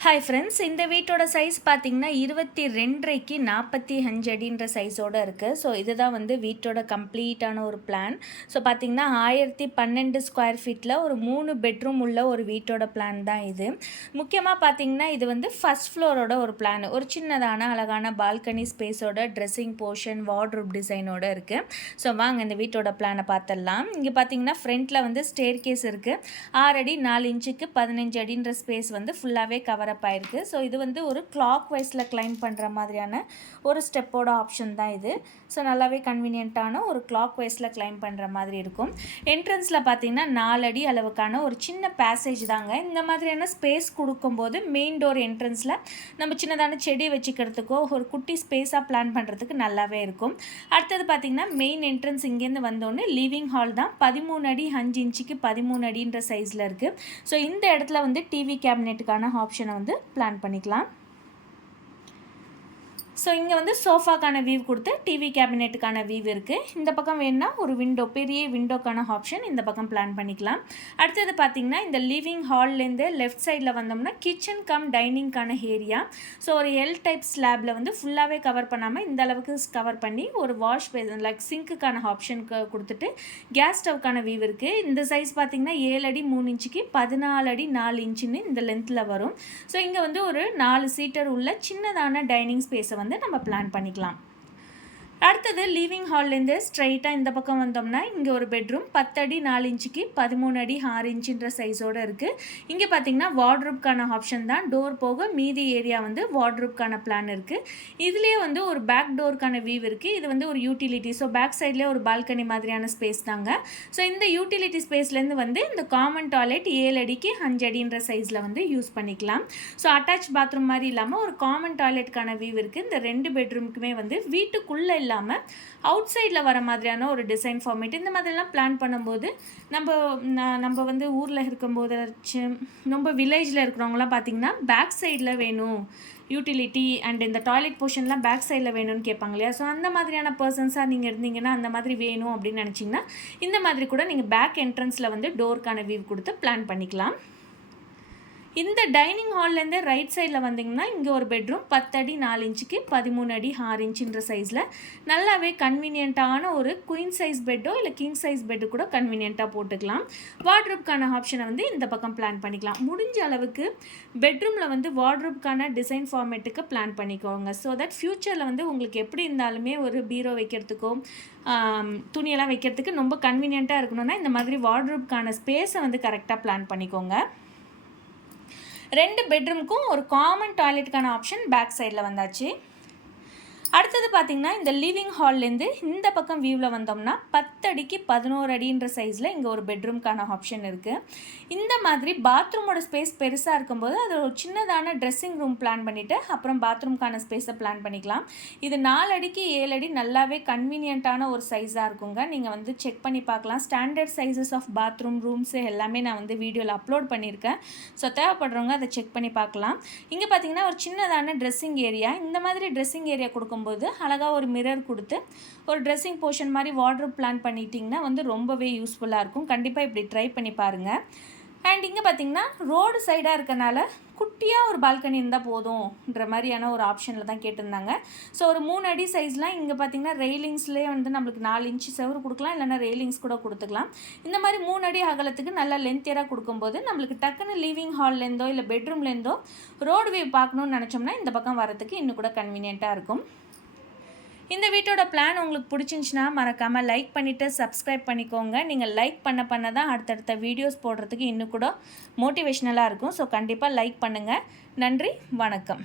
Hi friends இந்த வீட்டோட size பார்த்தீங்கன்னா இருபத்தி ரெண்டரைக்கு நாற்பத்தி அஞ்சு அடின்ற சைஸோடு இருக்குது ஸோ இதுதான் வந்து வீட்டோட கம்ப்ளீட்டான ஒரு பிளான் ஸோ பார்த்தீங்கன்னா ஆயிரத்தி பன்னெண்டு ஸ்கொயர் ஃபீட்டில் ஒரு மூணு பெட்ரூம் உள்ள ஒரு வீட்டோட பிளான் தான் இது. முக்கியமாக பார்த்தீங்கன்னா இது வந்து ஃபஸ்ட் ஃப்ளோரோட ஒரு பிளான் ஒரு சின்னதான அழகான பால்கனி ஸ்பேஸோட ட்ரெஸ்ஸிங் போர்ஷன் வார்ட்ரூப் டிசைனோட இருக்குது ஸோ வாங்க இந்த வீட்டோட பிளானை பார்த்துடலாம் இங்கே பார்த்தீங்கன்னா ஃப்ரண்ட்டில் வந்து ஸ்டேர் கேஸ் இருக்குது ஆறு அடி நாலு இன்ச்சுக்கு பதினஞ்சு அடின்ற ஸ்பேஸ் வந்து ஃபுல்லாகவே கவர் அப் ஆயிருக்கு ஸோ இது வந்து ஒரு கிளாக் வைஸில் கிளைம் பண்ணுற மாதிரியான ஒரு ஸ்டெப்போட ஆப்ஷன் தான் இது. ஸோ நல்லாவே கன்வீனியண்ட்டான ஒரு கிளாக் வைஸில் கிளைம் பண்ணுற மாதிரி இருக்கும். என்ட்ரன்ஸில் பார்த்தீங்கன்னா நாலடி அளவுக்கான ஒரு சின்ன பேசேஜ் தாங்க. இந்த மாதிரியான ஸ்பேஸ் கொடுக்கும்போது மெயின் டோர் என்ட்ரன்ஸில் நம்ம சின்னதான செடி வச்சுக்கிறதுக்கோ ஒரு குட்டி ஸ்பேஸாக பிளான் பண்ணுறதுக்கு நல்லாவே இருக்கும். அடுத்தது பார்த்திங்கன்னா மெயின் என்ட்ரன்ஸ் இங்கேருந்து வந்தோடனே லிவிங் ஹால் தான். பதிமூணு அடி அஞ்சு இன்ச்சுக்கு பதிமூணு அடின்ற சைஸில் இருக்குது ஸோ இந்த இடத்துல வந்து டிவி கேபினெட்டுக்கான ஆப்ஷனை வந்து பிளான் பண்ணிக்கலாம். ஸோ இங்கே வந்து சோஃபாக்கான வியூ கொடுத்து டிவி கேபினெட்டுக்கான வியூ இருக்குது இந்த பக்கம் வேணுன்னா ஒரு விண்டோ பெரிய விண்டோக்கான ஆப்ஷன் இந்த பக்கம் பிளான் பண்ணிக்கலாம். அடுத்தது பார்த்திங்கன்னா இந்த லிவிங் ஹால்லேருந்து லெஃப்ட் சைடில் வந்தோம்னா கிச்சன் கம் டைனிங்க்கான ஏரியா ஸோ ஒரு எல் டைப் ஸ்லாபில் வந்து ஃபுல்லாகவே கவர் பண்ணாமல் இந்த அளவுக்கு கவர் பண்ணி ஒரு வாஷ் லைக் சிங்க்குக்கான ஆப்ஷன் கொடுத்துட்டு கேஸ் ஸ்டவ்க்கான வியூ இருக்குது இந்த சைஸ் பார்த்திங்கன்னா ஏழு அடி மூணு இன்ச்சுக்கு பதினாலு அடி நாலு இன்ச்சுன்னு இந்த லென்த்தில் வரும். ஸோ இங்கே வந்து ஒரு நாலு சீட்டர் உள்ள சின்னதான டைனிங் ஸ்பேஸை வந்து நம்ம பிளான் பண்ணிக்கலாம். அடுத்தது லிவிங் ஹால்லேருந்து ஸ்ட்ரைட்டாக இந்த பக்கம் வந்தோம்னா இங்கே ஒரு பெட்ரூம் பத்தடி நாலு இன்ச்சுக்கு பதிமூணு அடி ஆறு இன்ச்சுன்ற சைஸோடு இருக்குது இங்கே பார்த்தீங்கன்னா வார்ட்ரூப்கான ஆப்ஷன் தான். டோர் போக மீதி ஏரியா வந்து வார்ட்ரூப்கான பிளான் இருக்குது இதுலேயே வந்து ஒரு பேக் டோருக்கான வியூ இருக்குது இது வந்து ஒரு யூட்டிலிட்டி ஸோ பேக் சைட்லேயே ஒரு பால்கனி மாதிரியான ஸ்பேஸ் தாங்க. ஸோ இந்த யூட்டிலிட்டி ஸ்பேஸ்லேருந்து வந்து இந்த காமன் டாய்லெட் ஏழு அடிக்கு அஞ்சு அடின்ற சைஸில் வந்து யூஸ் பண்ணிக்கலாம். ஸோ அட்டாச் பாத்ரூம் மாதிரி இல்லாமல் ஒரு காமன் டாய்லெட்டுக்கான வியூ இருக்குது இந்த ரெண்டு பெட்ரூமுக்குமே வந்து வீட்டுக்குள்ளே இல்லாமல் அவுட் சைடில் வர மாதிரியான ஒரு டிசைன் ஃபார்மேட் இந்த மாதிரிலாம் பிளான் பண்ணும்போது நம்ம நம்ம வந்து ஊரில் இருக்கும்போது ரொம்ப வில்லேஜில் இருக்கிறவங்களாம் பார்த்திங்கன்னா பேக் சைடில் வேணும். யூட்டிலிட்டி அண்ட் இந்த டாய்லெட் போர்ஷன்லாம் பேக் சைடில் வேணும்னு கேட்பாங்க இல்லையா? ஸோ அந்த மாதிரியான பர்சன்ஸாக நீங்கள் இருந்தீங்கன்னா அந்த மாதிரி வேணும் அப்படின்னு நினச்சிங்கன்னா இந்த மாதிரி கூட நீங்கள் பேக் என்ட்ரன்ஸில் வந்து டோருக்கான வியூ கொடுத்து பிளான் பண்ணிக்கலாம். இந்த டைனிங் ஹால்லேருந்து ரைட் சைடில் வந்தீங்கன்னா இங்கே ஒரு பெட்ரூம் பத்தடி நாலு இன்ச்சுக்கு பதிமூணு அடி ஆறு இன்ச்சுன்ற சைஸில் நல்லாவே கன்வீனியண்ட்டான ஒரு குயின் சைஸ் பெட்டோ இல்லை கிங் சைஸ் பெட்டு கூட கன்வீனியண்ட்டாக போட்டுக்கலாம். வார்ட்ரூப்கான ஆப்ஷனை வந்து இந்த பக்கம் பிளான் பண்ணிக்கலாம். முடிஞ்ச அளவுக்கு பெட்ரூமில் வந்து வார்ட்ரூப்கான டிசைன் ஃபார்மேட்டுக்கு பிளான் பண்ணிக்கோங்க. ஸோ தட் ஃப்யூச்சரில் வந்து உங்களுக்கு எப்படி இருந்தாலுமே ஒரு பீரோ வைக்கிறதுக்கோ துணியெல்லாம் வைக்கிறதுக்கு ரொம்ப கன்வீனியண்ட்டாக இருக்கணும்னா இந்த மாதிரி வார்ட்ரூப்கான ஸ்பேஸை வந்து கரெக்டாக பிளான் பண்ணிக்கோங்க. ரெண்டு பெட்ரூம்க்கும் ஒரு காமன் டாய்லெட்டுக்கான ஆப்ஷன் பேக் சைடில் வந்தாச்சு. அடுத்தது பார்த்திங்கன்னா இந்த லிவிங் ஹால்லேருந்து இந்த பக்கம் வியூவில் வந்தோம்னா பத்தடிக்கு பதினோரு அடின்ற சைஸில் இங்கே ஒரு பெட்ரூம்க்கான ஆப்ஷன் இருக்குது இந்த மாதிரி பாத்ரூமோட ஸ்பேஸ் பெருசாக இருக்கும்போது அது ஒரு சின்னதான ட்ரெஸ்ஸிங் ரூம் பிளான் பண்ணிவிட்டு அப்புறம் பாத்ரூம்க்கான ஸ்பேஸை பிளான் பண்ணிக்கலாம். இது நாலு அடிக்கு ஏழு அடி நல்லாவே கன்வீனியண்ட்டான ஒரு சைஸாக இருக்குங்க. நீங்கள் வந்து செக் பண்ணி பார்க்கலாம். Standard sizes of bathroom rooms எல்லாமே நான் வந்து வீடியோவில் அப்லோட் பண்ணியிருக்கேன். ஸோ தேவைப்படுறவங்க அதை செக் பண்ணி பார்க்கலாம். இங்கே பார்த்தீங்கன்னா ஒரு சின்னதான ட்ரெஸ்ஸிங் ஏரியா இந்த மாதிரி ட்ரெஸ்ஸிங் ஏரியா கொடுக்கும் பார்க்கும்போது அழகாக ஒரு மிரர் கொடுத்து ஒரு ட்ரெஸ்ஸிங் போர்ஷன் மாதிரி வாட்ரு பிளான் பண்ணிட்டிங்கன்னா வந்து ரொம்பவே யூஸ்ஃபுல்லாக இருக்கும். கண்டிப்பாக இப்படி ட்ரை பண்ணி பாருங்கள் அண்ட் இங்கே பார்த்தீங்கன்னா ரோடு சைடாக இருக்கனால குட்டியாக ஒரு பால்கனி இருந்தால் போதும்ன்ற மாதிரியான ஒரு ஆப்ஷனில் தான் கேட்டிருந்தாங்க. ஸோ ஒரு மூணு அடி சைஸ்லாம் இங்கே பார்த்தீங்கன்னா ரெயிலிங்ஸ்லேயே வந்து நம்மளுக்கு நாலு இன்ச்சு செவரு கொடுக்கலாம் இல்லைனா ரெயிலிங்ஸ் கூட கொடுத்துக்கலாம். இந்த மாதிரி மூணு அடி அகலத்துக்கு நல்லா லென்த்தியராக கொடுக்கும்போது நம்மளுக்கு டக்குன்னு லிவிங் ஹால்லேருந்தோ இல்லை பெட்ரூம்லேருந்தோ ரோடு வியூ பார்க்கணுன்னு நினச்சோம்னா இந்த பக்கம் வரத்துக்கு இன்னும் கூட கன்வீனியண்ட்டாக இருக்கும். இந்த வீட்டோட பிளான் உங்களுக்கு பிடிச்சிருந்துச்சின்னா மறக்காமல் லைக் பண்ணிவிட்டு சப்ஸ்கிரைப் பண்ணிக்கோங்க. நீங்கள் லைக் பண்ண பண்ண தான் அடுத்தடுத்த வீடியோஸ் போடுறதுக்கு இன்னும் கூட மோட்டிவேஷ்னலாக இருக்கும். ஸோ கண்டிப்பாக லைக் பண்ணுங்கள் நன்றி வணக்கம்.